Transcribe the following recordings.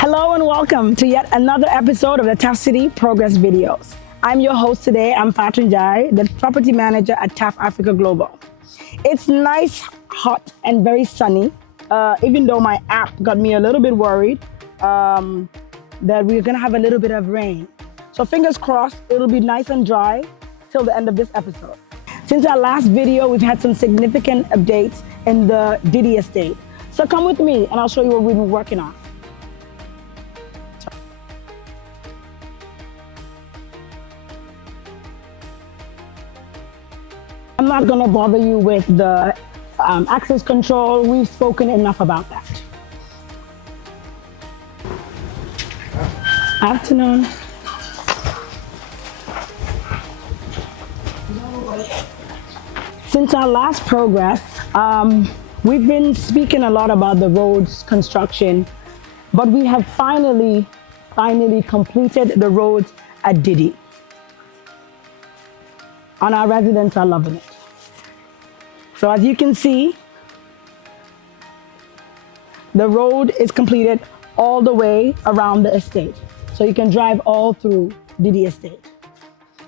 Hello and welcome to yet another episode of the TAF City Progress videos. I'm your host today. I'm Fatun Jai, the property manager at TAF Africa Global. It's nice, hot, and very sunny, even though my app got me a little bit worried that we're gonna have a little bit of rain. So fingers crossed, it'll be nice and dry till the end of this episode. Since our last video, we've had some significant updates in the Diddy Estate. So come with me and I'll show you what we've been working on. I'm not going to bother you with the access control. We've spoken enough about that. Afternoon. Since our last progress, we've been speaking a lot about the roads construction, but we have finally completed the roads at Didi. And our residents are loving it. So as you can see, the road is completed all the way around the estate. So you can drive all through Diddy Estate.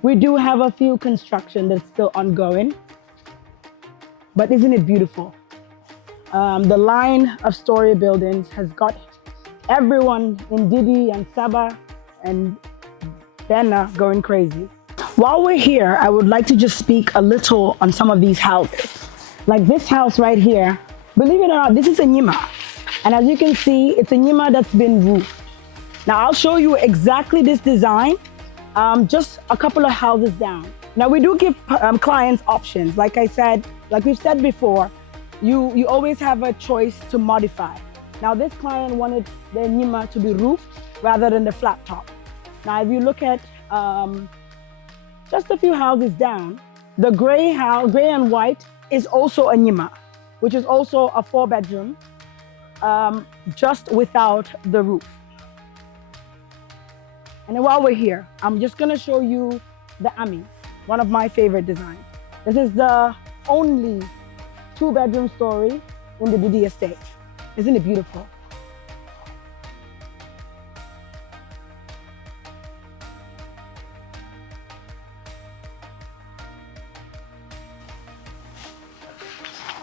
We do have a few construction that's still ongoing, but isn't it beautiful? The line of story buildings has got everyone in Didi and Sabah and Benna going crazy. While we're here, I would like to just speak a little on some of these houses. Like this house right here, believe it or not, this is a nyima. And as you can see, it's a nyima that's been roofed. Now I'll show you exactly this design, just a couple of houses down. Now we do give clients options. Like we've said before, you always have a choice to modify. Now this client wanted their nyima to be roofed rather than the flat top. Now if you look at just a few houses down, the gray and white is also a nyima, which is also a 4-bedroom, just without the roof. And then while we're here, I'm just gonna show you the Ami, one of my favorite designs. This is the only 2-bedroom story in the Didi Estate. Isn't it beautiful?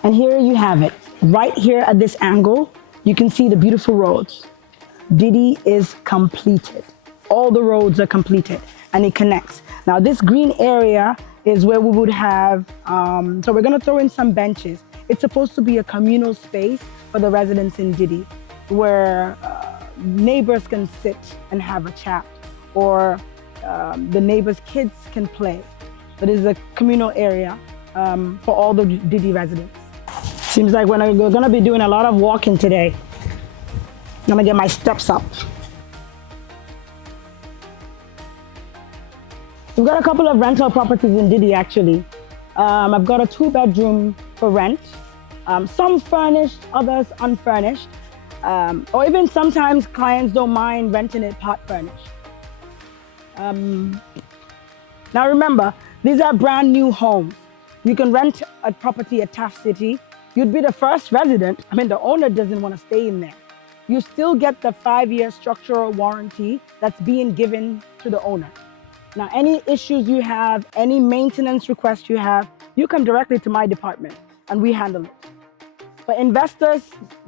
And here you have it. Right here at this angle, you can see the beautiful roads. Didi is completed. All the roads are completed and it connects. Now this green area is where we would have, so we're gonna throw in some benches. It's supposed to be a communal space for the residents in Didi where neighbors can sit and have a chat, or the neighbors' kids can play. But it's a communal area for all the Didi residents. Seems like we're gonna be doing a lot of walking today. I'm gonna get my steps up. We've got a couple of rental properties in Didi actually. I've got a 2-bedroom for rent. Some furnished, others unfurnished. Or even sometimes clients don't mind renting it part furnished. Now remember, these are brand new homes. You can rent a property at TAF City. You'd be the first resident. I mean, the owner doesn't want to stay in there. you still get the 5-year structural warranty that's being given to the owner. Now, any issues you have, any maintenance requests you have, you come directly to my department and we handle it. For investors,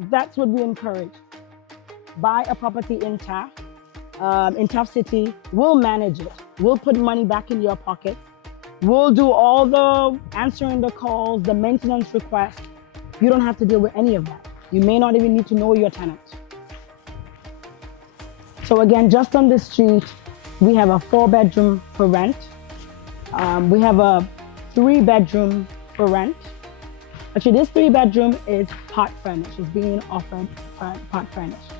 that's what we encourage. Buy a property in TAF City. We'll manage it. We'll put money back in your pocket. We'll do all the answering the calls, the maintenance requests. You don't have to deal with any of that. You may not even need to know your tenant. So again, just on the street, we have a 4-bedroom for rent. We have a 3-bedroom for rent. Actually, this 3-bedroom is part furnished. It's being offered part furnished.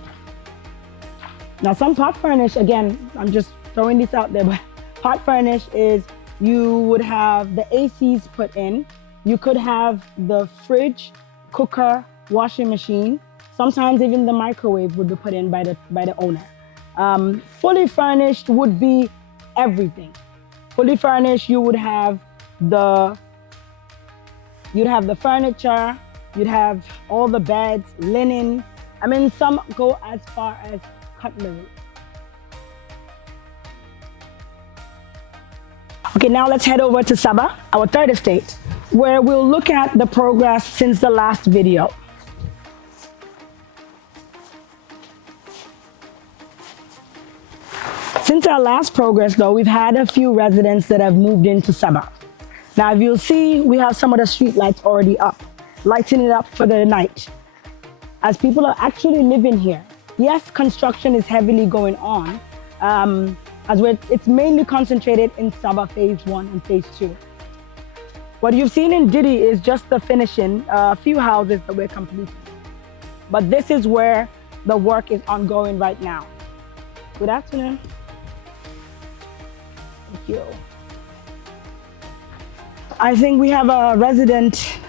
Now, some part furnished, again, I'm just throwing this out there, but part furnished is you would have the ACs put in. You could have the fridge, cooker, washing machine. Sometimes even the microwave would be put in by the owner. Fully furnished would be everything. Fully furnished, you would have the furniture, you'd have all the beds, linen. I mean, some go as far as cutlery. Okay, now let's head over to Sabah, our 3rd estate, where we'll look at the progress since the last video. Since our last progress, though, we've had a few residents that have moved into Sabah. Now, if you'll see, we have some of the street lights already up, lighting it up for the night, as people are actually living here. Yes, construction is heavily going on, it's mainly concentrated in Sabah Phase 1 and Phase 2. What you've seen in Diddy is just the finishing, a few houses that we're completing. But this is where the work is ongoing right now. Good afternoon. Thank you. I think we have a resident.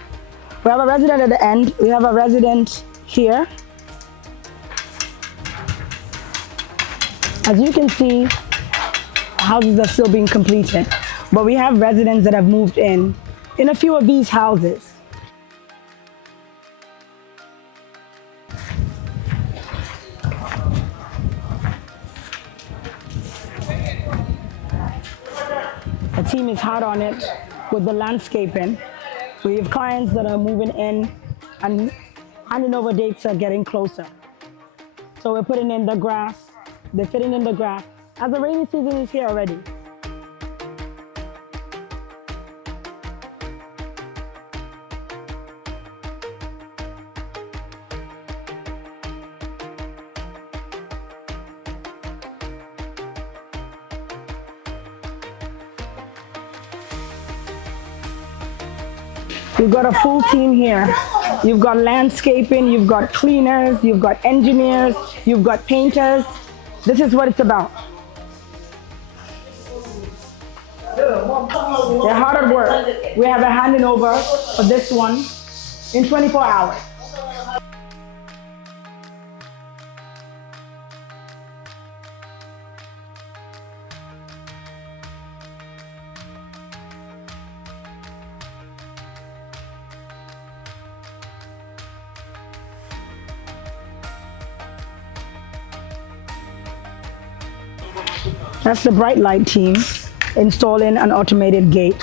We have a resident at the end. We have a resident here. As you can see, houses are still being completed, but we have residents that have moved in a few of these houses. The team is hard on it with the landscaping. We have clients that are moving in and handing over dates are getting closer. So we're putting in the grass, they're fitting in the grass, as the rainy season is here already. You've got a full team here. You've got landscaping, you've got cleaners, you've got engineers, you've got painters. This is what it's about. They're hard at work. We have a handing over for this one in 24 hours. That's the bright light team installing an automated gate.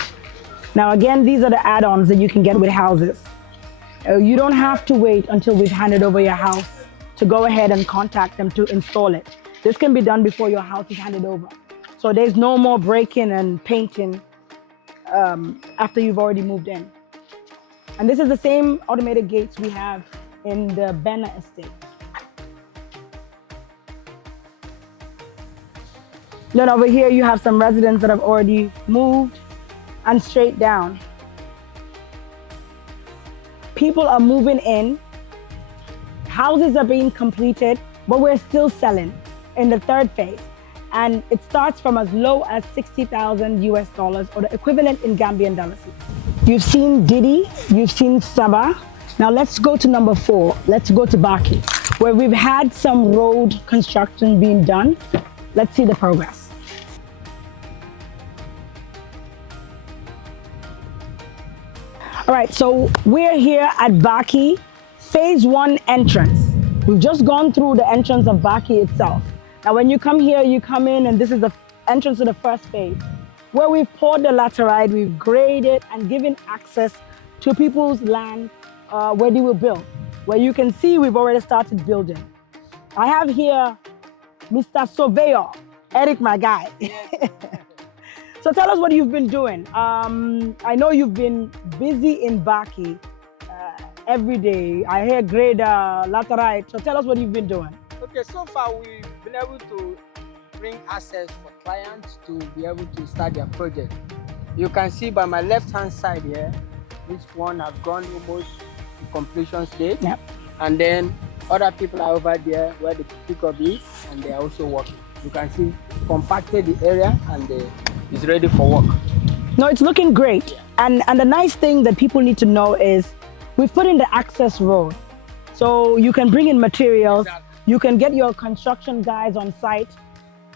Now again, these are the add-ons that you can get with houses. You don't have to wait until we've handed over your house to go ahead and contact them to install it. This can be done before your house is handed over. So there's no more breaking and painting after you've already moved in. And this is the same automated gates we have in the Baaki Estate. Then over here, you have some residents that have already moved and straight down. People are moving in, houses are being completed, but we're still selling in the 3rd phase. And it starts from as low as $60,000 US, or the equivalent in Gambian dollars. You've seen Didi, you've seen Sabah. Now let's go to number 4. Let's go to Baaki, where we've had some road construction being done. Let's see the progress. All right, so we're here at Baaki, Phase 1 entrance. We've just gone through the entrance of Baaki itself. Now when you come here, you come in and this is the entrance to the first phase, where we've poured the laterite, we've graded and given access to people's land where they will build. Where you can see we've already started building. I have here Mr. Surveyor, Eric, my guy. So tell us what you've been doing. I know you've been busy in Baaki every day. I hear grade laterite. So tell us what you've been doing. Okay, so far we've been able to bring access for clients to be able to start their project. You can see by my left-hand side here, this one has gone almost to completion stage. Yep. And then other people are over there where the pickup is, and they are also working. You can see compacted the area and it's ready for work. No, it's looking great. Yeah. And the nice thing that people need to know is we've put in the access road. So you can bring in materials, exactly. You can get your construction guys on site,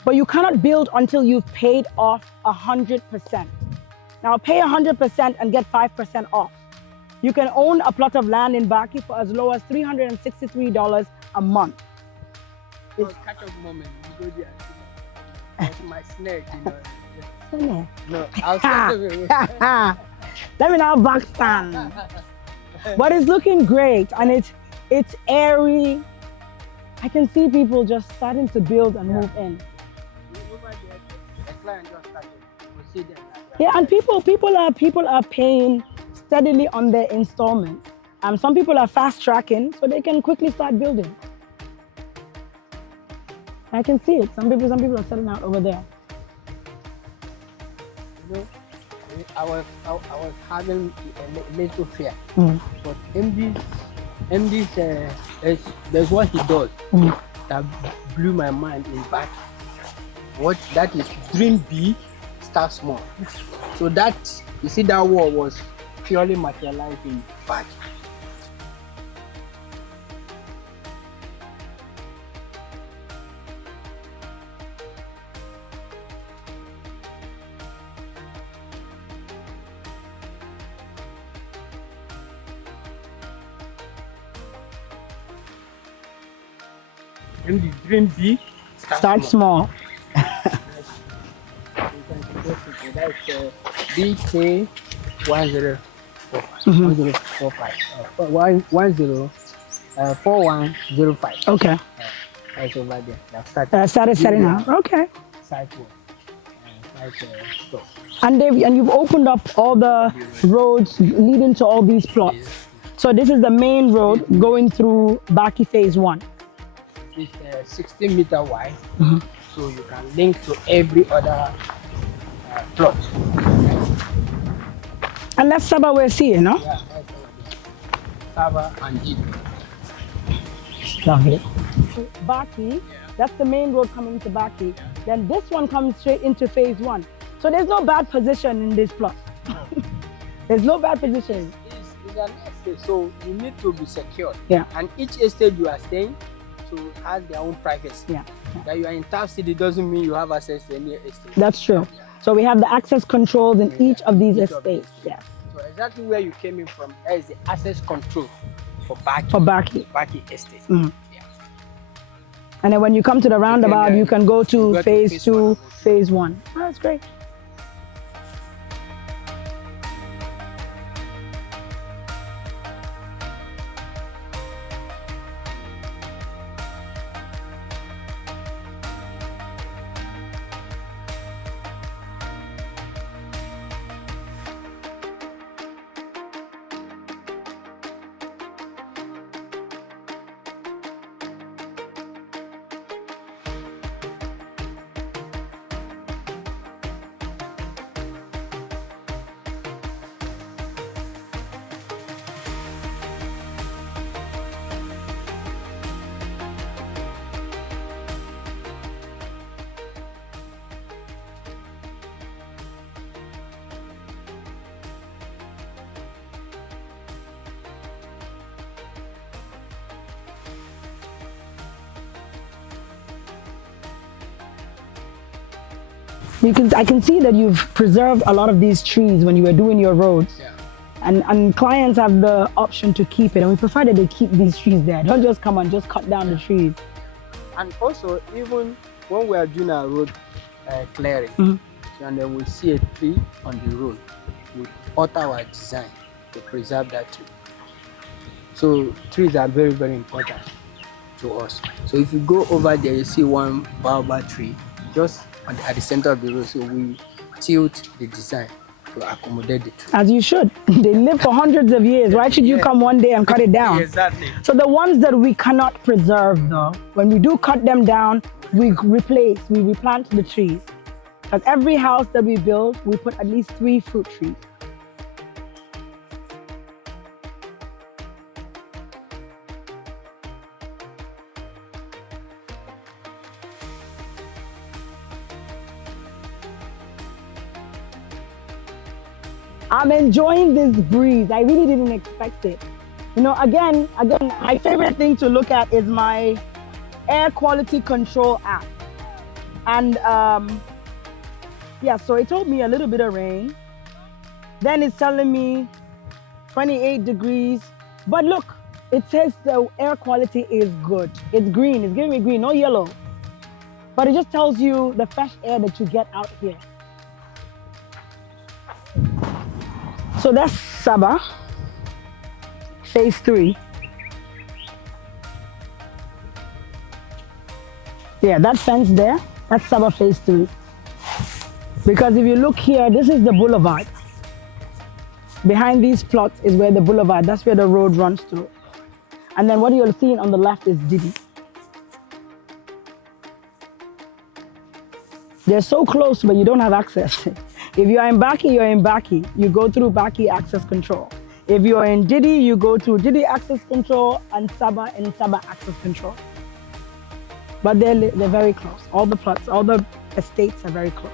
but you cannot build until you've paid off 100%. Now pay 100% and get 5% off. You can own a plot of land in Baaki for as low as $363 a month. Catch up moment. You go there. That's my snake, you know. No, I'll let me now back stand. But it's looking great and it's airy. I can see people just starting to build and move in. Over there, the client just started. We'll see them. Yeah, and people are paying steadily on their installments. Some people are fast tracking so they can quickly start building. I can see it. Some people are setting out over there. You know, I was having a little fear, but MD there's what he does that blew my mind in fact. What that is, dream big, start small. So that, you see, that wall was purely materialized in Baaki. And the dream big, start small. That's BK 1045. 4105. Okay. That's over there. That started setting out. Okay. Site work. Store. And you've opened up all the roads leading to all these plots. Yes. So this is the main road going through Baaki Phase 1. It's 16 meter wide, so you can link to every other plot. And that's Sabah we're seeing, no? Yeah, that's Sabah and Didi. Lovely. Baaki, that's the main road coming to Baaki. Yeah. Then this one comes straight into Phase 1. So there's no bad position in this plot. There's no bad position. It's an estate, so you need to be secure. Yeah. And each estate you are staying to has their own privacy. Yeah. That you are in TAF City doesn't mean you have access to any estate. That's true. Yeah. So we have the access controls in each of these estates. Yeah. So exactly where you came in from, there is the access control for Baaki. For Baaki. Baaki Estate. Yeah. And then when you come to the roundabout, you can go to Phase 2, Phase 1. Oh, that's great. I can see that you've preserved a lot of these trees when you were doing your roads. Yeah. and clients have the option to keep it, and we prefer that they keep these trees there. Don't just come and just cut down the trees. And also, even when we are doing our road clearing, and then we see a tree on the road, we alter our design to preserve that tree. So trees are very, very important to us. So if you go over there, you see one baobab tree just at the center of the road. So we tilt the design to accommodate the tree. As you should. They live for hundreds of years. Why should you come one day and cut it down? Exactly. So the ones that we cannot preserve, though, when we do cut them down, we replant the trees. Because every house that we build, we put at least 3 fruit trees. I'm enjoying this breeze. I really didn't expect it. You know, again, my favorite thing to look at is my air quality control app. And yeah, so it told me a little bit of rain. Then it's telling me 28 degrees. But look, it says the air quality is good. It's green, it's giving me green, no yellow. But it just tells you the fresh air that you get out here. So that's Sabah, phase 3. Yeah, that fence there, that's Sabah phase 3. Because if you look here, this is the boulevard. Behind these plots is where the boulevard, that's where the road runs through. And then what you're seeing on the left is Didi. They're so close, but you don't have access. If you are in Baaki, you're in Baaki. You go through Baaki access control. If you are in Didi, you go through Didi access control and Sabah access control. But they're very close. All the plots, all the estates are very close.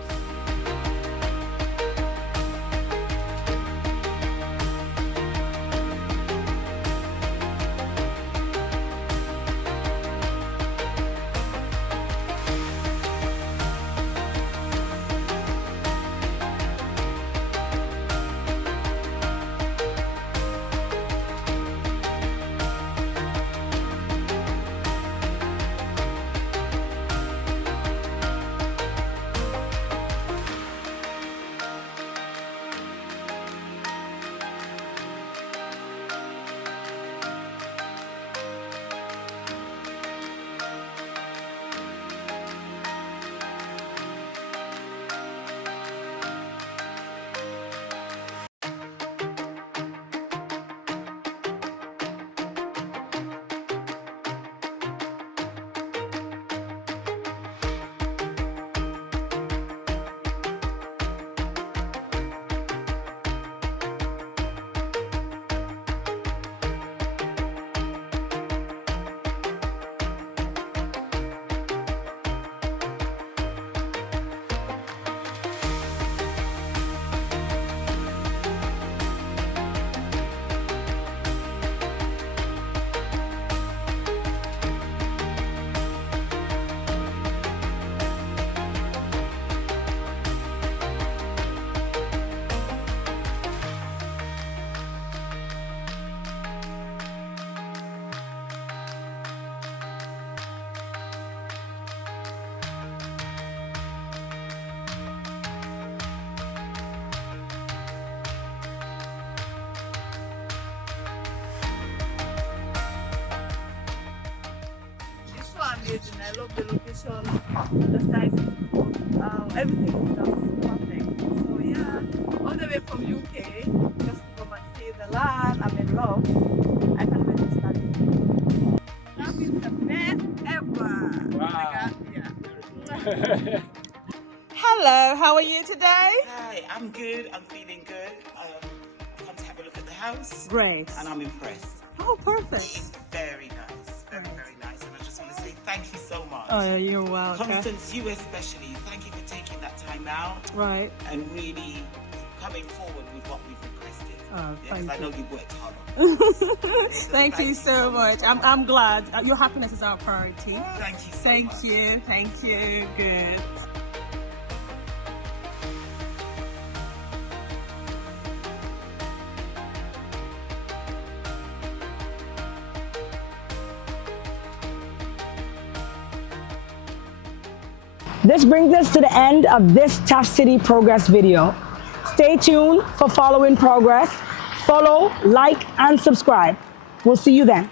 I love the location, the size is good, everything is just perfect. So yeah, all the way from UK, just to come and see the land, I'm in love. I can really start it. That is the best ever. Wow. Yeah. Hello, how are you today? Hi, I'm good. I'm feeling good. I've come to have a look at the house. Great. And I'm impressed. Oh, perfect. It's very nice. Very, very nice. And I just want to say thank you so much. Oh, you're welcome. Constance, you especially, thank you for taking that time out. Right. And really coming forward with what we've requested. Oh, thank I you. know you worked hard. So Thank you so much. I'm glad. Your happiness is our priority. Thank you so Thank much. you. Thank you. Good. This brings us to the end of this TAF City Progress video. Stay tuned for following progress. Follow, like, and subscribe. We'll see you then.